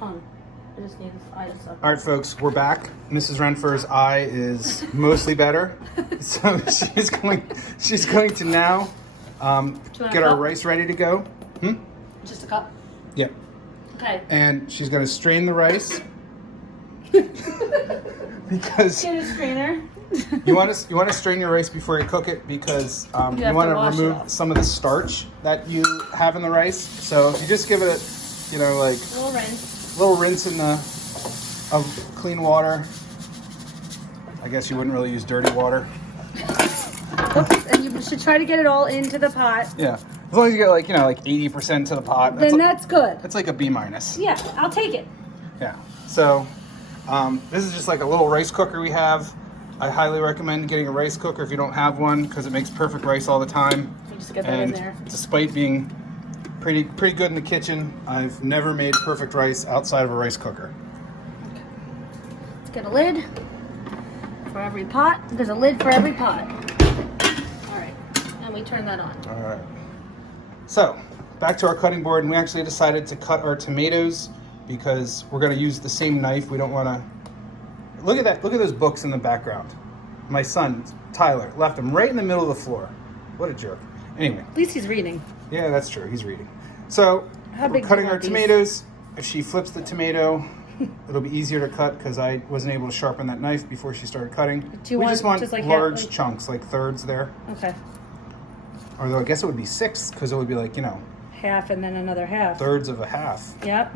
tongue. I just need this eye to suck. All right, folks, we're back. Mrs. Renfer's eye is mostly better, so she's going to now get our rice ready to go. Just a cup. Yeah. Okay. And she's going to strain the rice because Get a strainer. you want to strain your rice before you cook it because you want to remove some of the starch that you have in the rice. So if you just give it like A little rinse in of clean water. I guess you wouldn't really use dirty water. Oops, and you should try to get it all into the pot. Yeah, as long as you get like 80% to the pot. Then that's good. It's like a B minus. Yeah, I'll take it. Yeah. So this is just like a little rice cooker we have. I highly recommend getting a rice cooker if you don't have one because it makes perfect rice all the time. You just get that in there. Despite being pretty good in the kitchen, I've never made perfect rice outside of a rice cooker. Okay. Let's get a lid for every pot. There's a lid for every pot. All right, and we turn that on. All right. So back to our cutting board, and we actually decided to cut our tomatoes because we're going to use the same knife. We don't want to. Look at that. Look at those books in the background. My son, Tyler, left them right in the middle of the floor. What a jerk. Anyway. At least he's reading. Yeah, that's true. He's reading. So we're cutting our tomatoes. If she flips the tomato, it'll be easier to cut because I wasn't able to sharpen that knife before she started cutting. We just want like large chunks, like thirds there. Okay. Although I guess it would be 6 because it would be like, half and then another half. thirds of a half. Yep.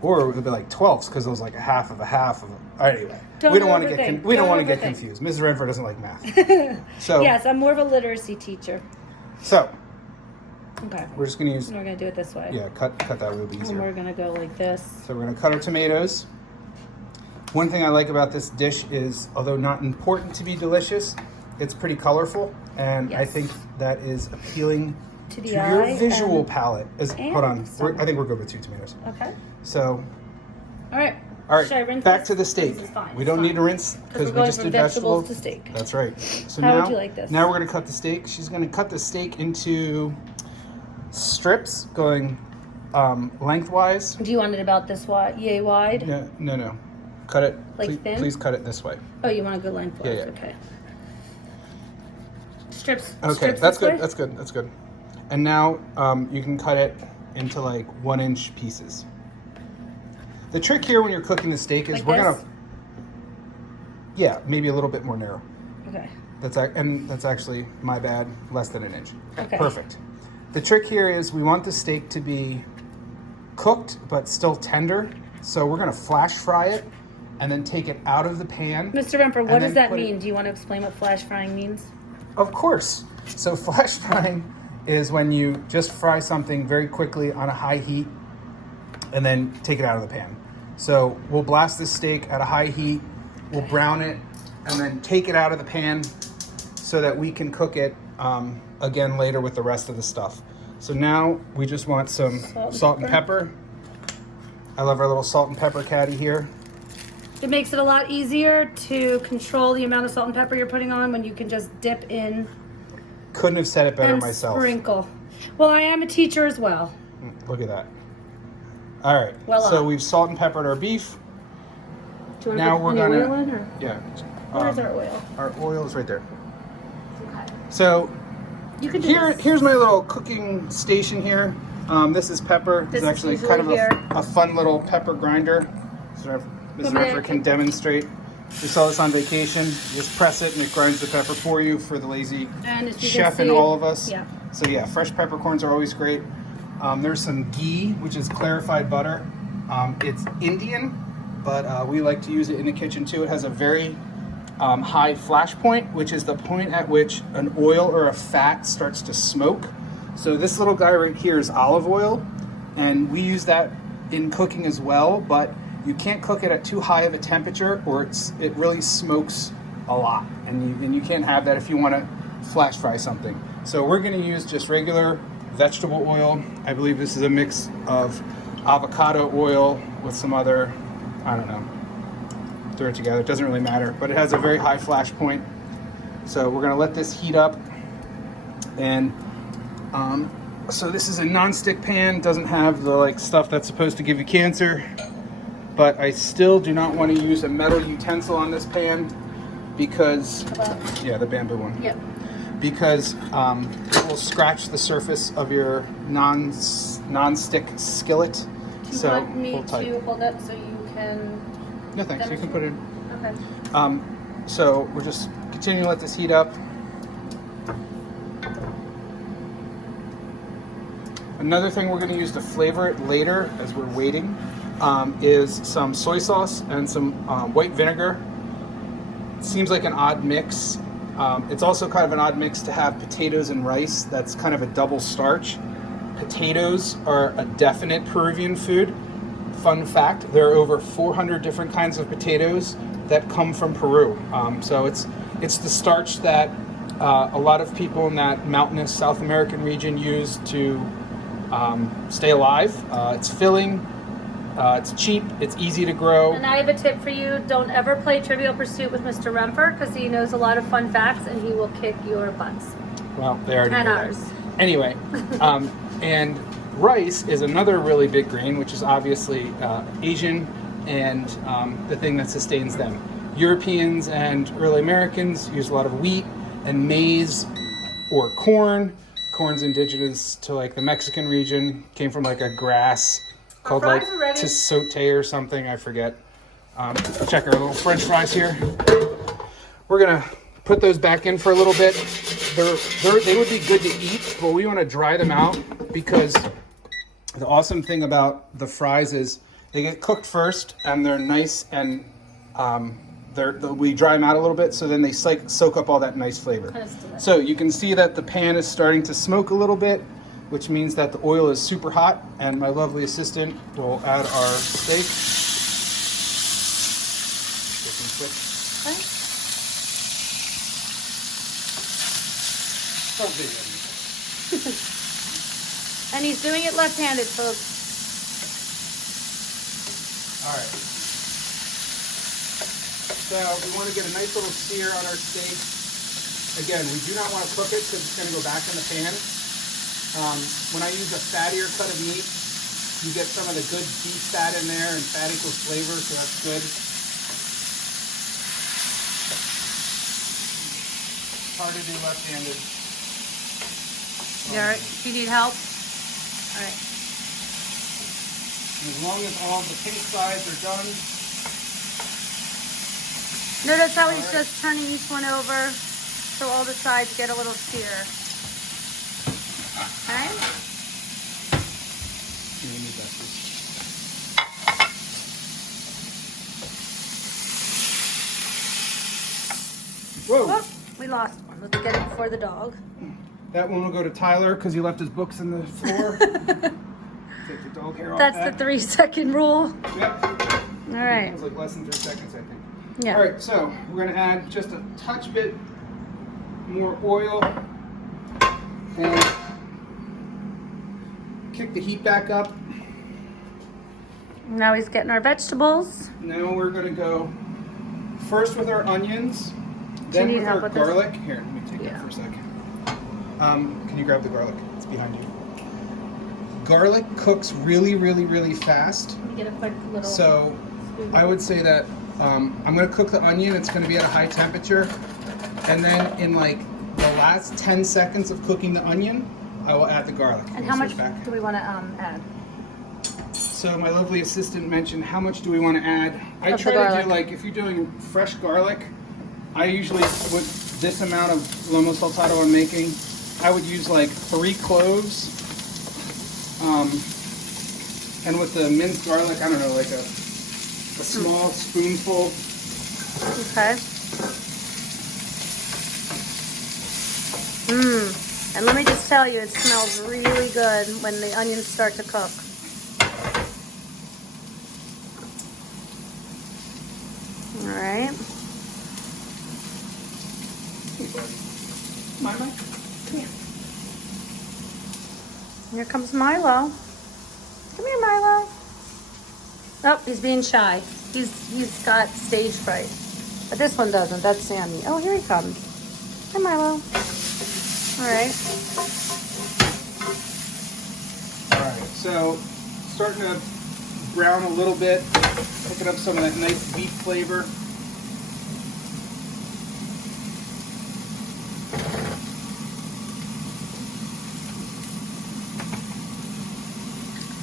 Or it would be like 12ths because it was like a half of a half of a... Anyway, we don't want to get confused. Mrs. Renfrew doesn't like math. So yes, I'm more of a literacy teacher. So okay, we're just going to use... We're going to do it this way. Yeah, cut that a little bit easier. And we're going to go like this. So we're going to cut our tomatoes. One thing I like about this dish is, although not important to be delicious, it's pretty colorful, and yes. I think that is appealing to your visual palate. Hold on, I think we're good with 2 tomatoes. Okay. So, all right. Should I rinse back to the steak. We don't need to rinse because we just did vegetables to steak. That's right. So how would you like this? Now we're going to cut the steak. She's going to cut the steak into strips, going lengthwise. Do you want it about this wide, yay wide? No. Cut it. Like thin? Please cut it this way. Oh, you want to go lengthwise? Yeah. Okay. Strips. Okay, strips that's good. That's good. And now you can cut it into like 1-inch pieces. The trick here when you're cooking the steak is maybe a little bit more narrow. Okay. That's actually my bad, less than 1 inch. Okay. Perfect. The trick here is we want the steak to be cooked but still tender. So we're going to flash fry it and then take it out of the pan. Mr. Remper, what does that mean? Do you want to explain what flash frying means? Of course. So flash frying is when you just fry something very quickly on a high heat and then take it out of the pan. So we'll blast this steak at a high heat, we'll brown it, and then take it out of the pan so that we can cook it again later with the rest of the stuff. So now we just want some salt and pepper. I love our little salt and pepper caddy here. It makes it a lot easier to control the amount of salt and pepper you're putting on when you can just dip in. Couldn't have said it better and myself. Sprinkle. Well, I am a teacher as well. Look at that. All right. So we've salt and peppered our beef. Do you want to put oil in? Or? Yeah. Where's our oil? Our oil is right there. Okay. So you can here's my little cooking station here. This is pepper. This is actually kind of a fun little pepper grinder. So Mr. Renfrew can demonstrate. We saw this on vacation. You just press it and it grinds the pepper for you for the lazy chef in all of us. Yeah. So yeah, fresh peppercorns are always great. There's some ghee, which is clarified butter. It's Indian, but we like to use it in the kitchen too. It has a very high flash point, which is the point at which an oil or a fat starts to smoke. So this little guy right here is olive oil, and we use that in cooking as well, but you can't cook it at too high of a temperature or it really smokes a lot, and you can't have that if you want to flash fry something. So we're going to use just regular vegetable oil. I believe this is a mix of avocado oil with some other, I don't know, throw it together, it doesn't really matter, but it has a very high flash point. So we're going to let this heat up, and so this is a non-stick pan, doesn't have the stuff that's supposed to give you cancer. but I still do not want to use a metal utensil on this pan because, yeah, the bamboo one. Yep. Because it will scratch the surface of your non-stick skillet. Do you So want me hold tight. to hold up so you can? No thanks, you can put it in. Okay. So we're just continuing to let this heat up. Another thing we're going to use to flavor it later as we're waiting is some soy sauce and some white vinegar. It seems like an odd mix. It's also kind of an odd mix to have potatoes and rice. That's kind of a double starch. Potatoes are a definite Peruvian food. Fun fact, there are over 400 different kinds of potatoes that come from Peru. So it's the starch that a lot of people in that mountainous South American region use to stay alive. It's filling, it's cheap, it's easy to grow. And I have a tip for you. Don't ever play Trivial Pursuit with Mr. Remfer because he knows a lot of fun facts and he will kick your butts. Well, they already And know ours. that. Anyway, and rice is another really big grain, which is obviously Asian and the thing that sustains them. Europeans and early Americans use a lot of wheat and maize or corn. Corn's indigenous to like the Mexican region, came from like a grass called like fries are ready. tesote or something, I forget. Check our little French fries here. We're gonna put those back in for a little bit. They would be good to eat, but we want to dry them out because the awesome thing about the fries is they get cooked first and they're nice and we dry them out a little bit, so then they soak up all that nice flavor. So you can see that the pan is starting to smoke a little bit, which means that the oil is super hot, and my lovely assistant will add our steak. Okay. Don't video me. And he's doing it left-handed, folks. All right. So we want to get a nice little sear on our steak. Again, we do not want to cook it because it's going to go back in the pan. When I use a fattier cut of meat, you get some of the good beef fat in there, and fat equals flavor, so that's good. Hard to do left-handed. Do you need help? All right. As long as all the pink sides are done. Notice how he's just turning each one over so all the sides get a little sear. Okay? Whoa! Oh, we lost one. Let's get it before the dog. That one will go to Tyler because he left his books in the floor. Take the dog hair off. That's the 3-second rule. Yep. All right. It was like less than 3 seconds, I think. Yeah. All right, so we're gonna add just a touch bit more oil and kick the heat back up. Now he's getting our vegetables. Now we're gonna go first with our onions, Do then you need with help our with this? garlic. Here, let me take Yeah. that for a second. Can you grab the garlic? It's behind you. Garlic cooks really, really, really fast. Let me get a quick little. So I would say that I'm going to cook the onion. It's going to be at a high temperature. And then in like the last 10 seconds of cooking the onion, I will add the garlic. And We'll how much switch back. do we want to add? So my lovely assistant mentioned how much do we want to add. I Of the try to garlic. do like, if you're doing fresh garlic, I usually, with this amount of Lomo Saltado I'm making, I would use like 3 cloves. And with the minced garlic, I don't know, like a small spoonful. Okay. And let me just tell you, it smells really good when the onions start to cook. All right. Mama, come here. Here comes Milo. Come here, Milo. Oh, he's being shy. He's got stage fright. But this one doesn't. That's Sammy. Oh, here he comes. Hi, Milo. All right. All right, so starting to brown a little bit. Picking up some of that nice beef flavor.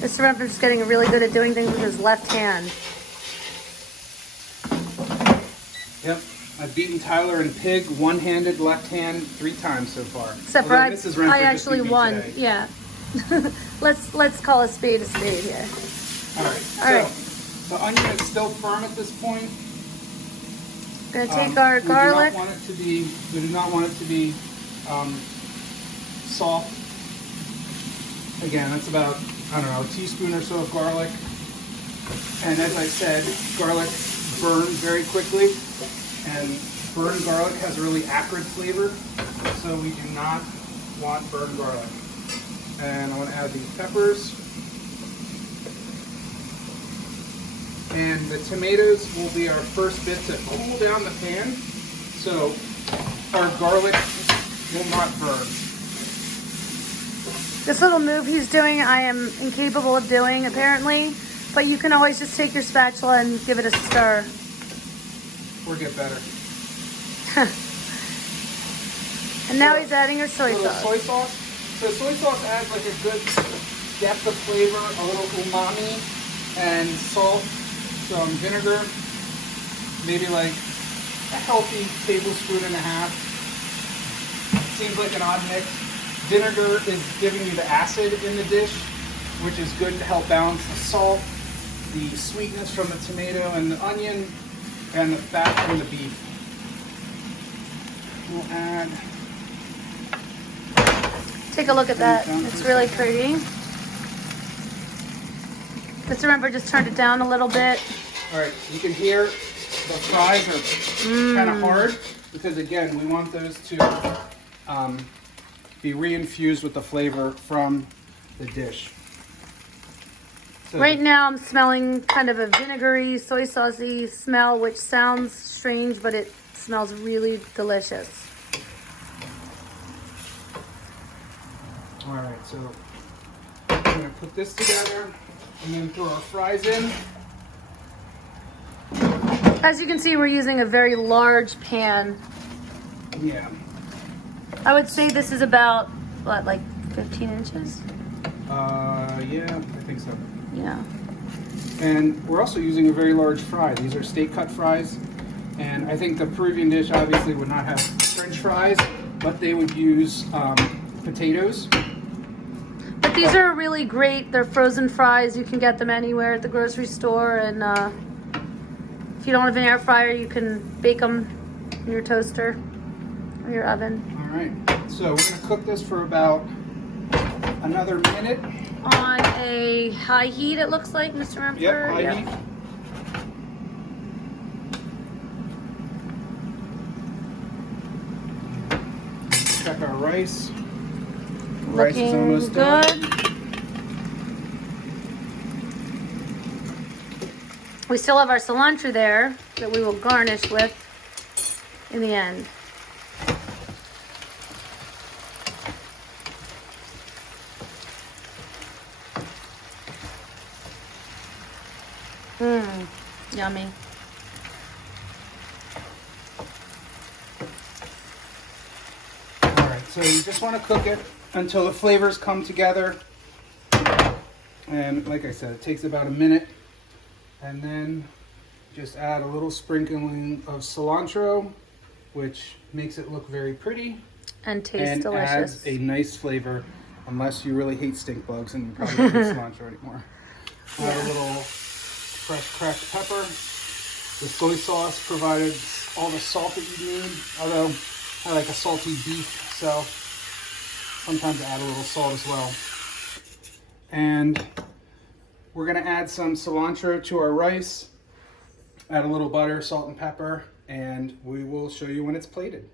Mr. Remper's getting really good at doing things with his left hand. Yep, I've beaten Tyler and Pig one-handed, left hand 3 times so far. Except for Although Mrs. Remper I just actually beat me won. today. Yeah. let's call a spade here. All right. All So the onion is still firm at this point. Gonna take our garlic. We do not want it to be soft. Again, that's about, I don't know, a teaspoon or so of garlic. And as I said, garlic burns very quickly. And burned garlic has a really acrid flavor. So we do not want burned garlic. And I want to add these peppers. And the tomatoes will be our first bit to cool down the pan, so our garlic will not burn. This little move he's doing, I am incapable of doing, apparently. But you can always just take your spatula and give it a stir. Or get better. And now he's adding your soy sauce. Soy sauce. So soy sauce adds like a good depth of flavor, a little umami, and salt. Some vinegar, maybe like a healthy tablespoon and a half. Seems like an odd mix. Vinegar is giving you the acid in the dish, which is good to help balance the salt, the sweetness from the tomato and the onion, and the fat from the beef. We'll add... Take a look at that. It's really pretty. Just remember, just turn it down a little bit. All right, you can hear the fries are kind of hard because, again, we want those to be reinfused with the flavor from the dish. So right now, I'm smelling kind of a vinegary, soy saucy smell, which sounds strange, but it smells really delicious. All right, so I'm going to put this together. And then throw our fries in. As you can see, we're using a very large pan. Yeah. I would say this is about, what, like 15 inches? Yeah, I think so. Yeah. And we're also using a very large fry. These are steak cut fries. And I think the Peruvian dish obviously would not have French fries, but they would use potatoes. But these are really great. They're frozen fries. You can get them anywhere at the grocery store. And if you don't have an air fryer, you can bake them in your toaster or your oven. All right. So we're going to cook this for about another minute. On a high heat, it looks like, Mr. Remper. Yep, high heat. Check our rice. Rice is almost done. We still have our cilantro there that we will garnish with in the end. Yummy. All right, so you just want to cook it until the flavors come together. And like I said, it takes about a minute. And then just add a little sprinkling of cilantro, which makes it look very pretty. And taste delicious. Adds a nice flavor, unless you really hate stink bugs and you probably don't eat cilantro anymore. Add a little fresh cracked pepper. The soy sauce provided all the salt that you need, although I like a salty beef, so sometimes I add a little salt as well. And we're gonna add some cilantro to our rice, add a little butter, salt and pepper, and we will show you when it's plated.